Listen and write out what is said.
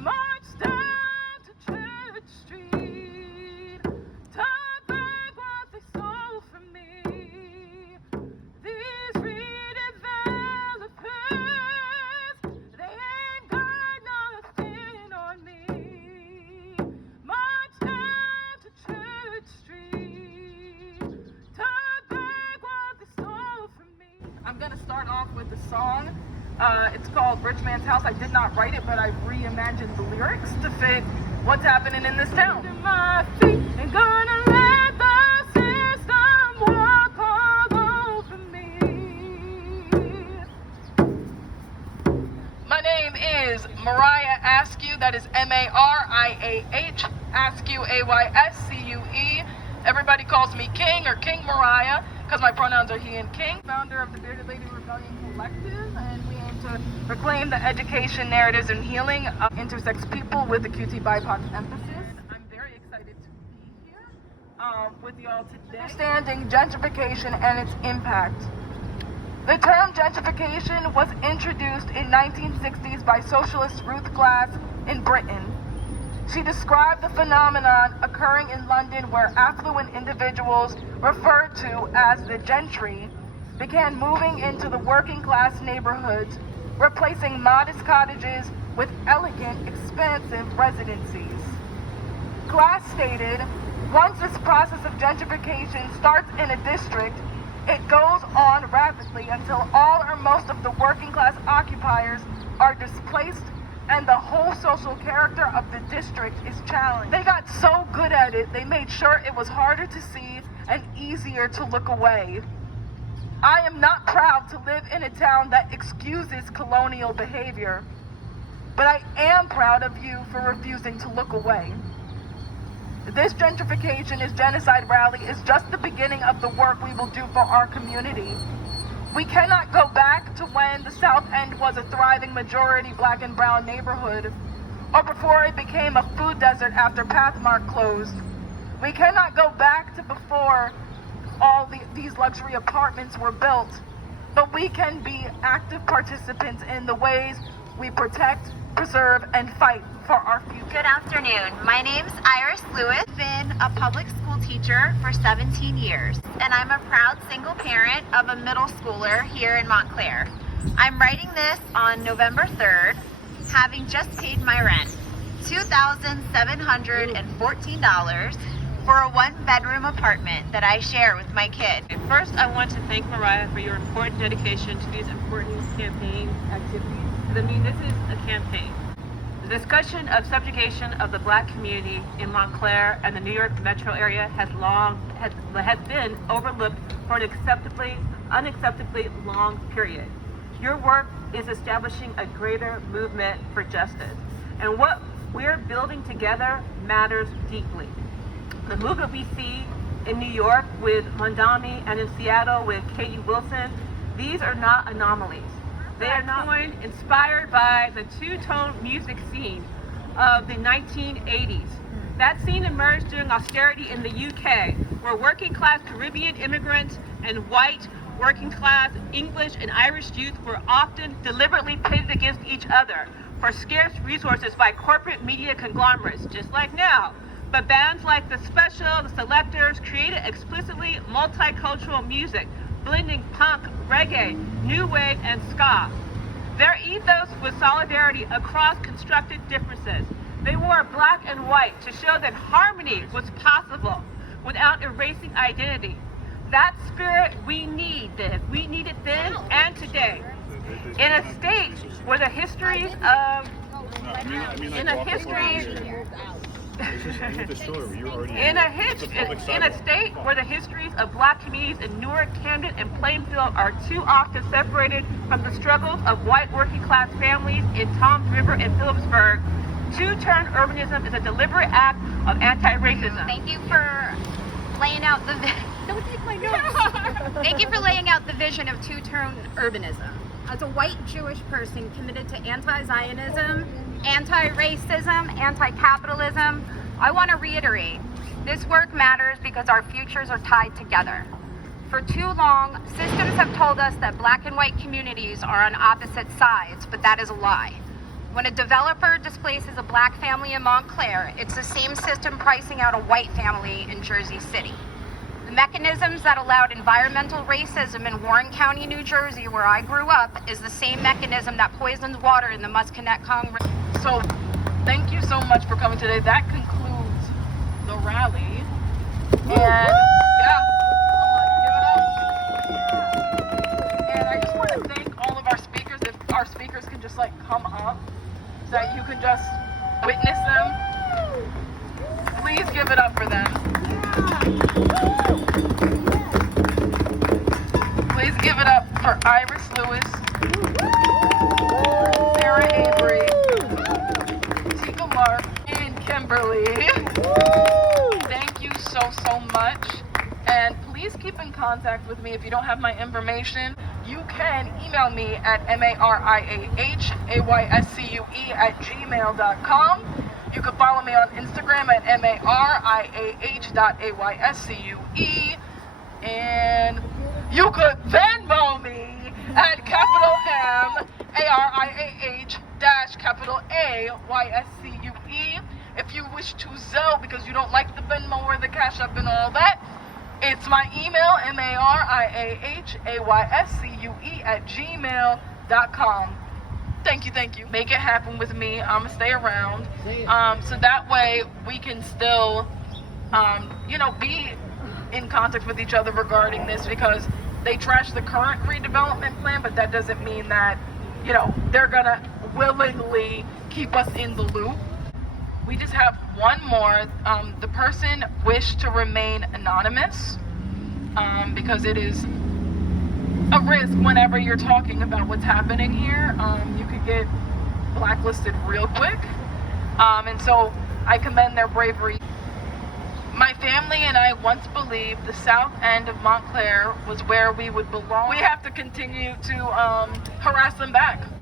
marched down to Church Street, took back what they stole from me. These redevelopers, they ain't got nothing on me. Marched down to Church Street, took back what they stole from me. I'm gonna start off with the song. It's called Rich Man's House. I did not write it, but I reimagined the lyrics to fit what's happening in this town. My feet ain't gonna let the system walk all over me. My name is Mariah Ayscue. That is M-A-R-I-A-H, Ayscue, A-Y-S-C-U-E. Everybody calls me King or King Mariah because my pronouns are he and King. Founder of the Bearded Lady Rebellion Collective, and we aim to reclaim the education, narratives, and healing of intersex people with the QT BIPOC emphasis. I'm very excited to be here with y'all today. Understanding gentrification and its impact. The term gentrification was introduced in 1960s by socialist Ruth Glass in Britain. She described the phenomenon occurring in London where affluent individuals, referred to as the gentry, began moving into the working class neighborhoods, replacing modest cottages with elegant, expansive residencies. Glass stated, once this process of gentrification starts in a district, it goes on rapidly until all or most of the working class occupiers are displaced and the whole social character of the district is challenged. They got so good at it, they made sure it was harder to see and easier to look away. I am not proud to live in a town that excuses colonial behavior, but I am proud of you for refusing to look away. This gentrification is genocide rally is just the beginning of the work we will do for our community. We cannot go back to when the South End was a thriving majority black and brown neighborhood, or before it became a food desert after Pathmark closed. We cannot go back to before these luxury apartments were built, but we can be active participants in the ways we protect, preserve, and fight for our future. Good afternoon. My name's Iris Lewis. I've been a public school teacher for 17 years, and I'm a proud single parent of a middle schooler here in Montclair. I'm writing this on November 3rd, having just paid my rent, $2,714 for a one-bedroom apartment that I share with my kid. First, I want to thank Mariah for your important dedication to these important campaign activities. I mean, this is a campaign. The discussion of subjugation of the Black community in Montclair and the New York metro area has been overlooked for an unacceptably long period. Your work is establishing a greater movement for justice, and what we're building together matters deeply. The movement we see in New York with Mondami and in Seattle with Katie Wilson, these are not anomalies. They are not inspired by the two-tone music scene of the 1980s. That scene emerged during austerity in the UK, where working-class Caribbean immigrants and white working-class English and Irish youth were often deliberately pitted against each other for scarce resources by corporate media conglomerates, just like now. But bands like The Special, The Selectors created explicitly multicultural music, blending punk, reggae, new wave, and ska. Their ethos was solidarity across constructed differences. They wore black and white to show that harmony was possible without erasing identity. That spirit we need it then and today. In a state where the histories of in a state where the histories of Black communities in Newark, Camden, and Plainfield are too often separated from the struggles of white working class families in Toms River and Phillipsburg, two-turn urbanism is a deliberate act of anti-racism. Thank you for laying out the Don't take my notes. Thank you for laying out the vision of two-turn urbanism. As a white Jewish person committed to anti-Zionism, anti-racism, anti-capitalism, I want to reiterate, this work matters because our futures are tied together. For too long, systems have told us that Black and white communities are on opposite sides, but that is a lie. When a developer displaces a black family in Montclair, it's the same system pricing out a white family in Jersey City. The mechanisms that allowed environmental racism in Warren County, New Jersey, where I grew up, is the same mechanism that poisons water in the Musconetcong River. So, thank you so much for coming today. That concludes the rally. And yeah, give it up. And I just want to thank all of our speakers. If our speakers can just like come up so that you can just witness them. Please give it up for them. Please give it up for Iris Lewis, Sarah Avery, Tika Mark, and Kimberly. Thank you so much. And please keep in contact with me. If you don't have my information, you can email me at mariahayscue@gmail.com. You can follow me on Instagram at mariah.ayscue. And you could Venmo me at capital M ARIAH capital AYSCUE. If you wish to Zelle because you don't like the Venmo or the Cash App and all that, it's my email, mariahayscue@gmail.com. Thank you. Make it happen with me. I'm gonna stay around. So that way we can still, be in contact with each other regarding this, because they trashed the current redevelopment plan, but that doesn't mean that, they're gonna willingly keep us in the loop. We just have one more. The person wished to remain anonymous because it is a risk whenever you're talking about what's happening here. You could get blacklisted real quick. And so I commend their bravery. My family and I once believed the south end of Montclair was where we would belong. We have to continue to harass them back.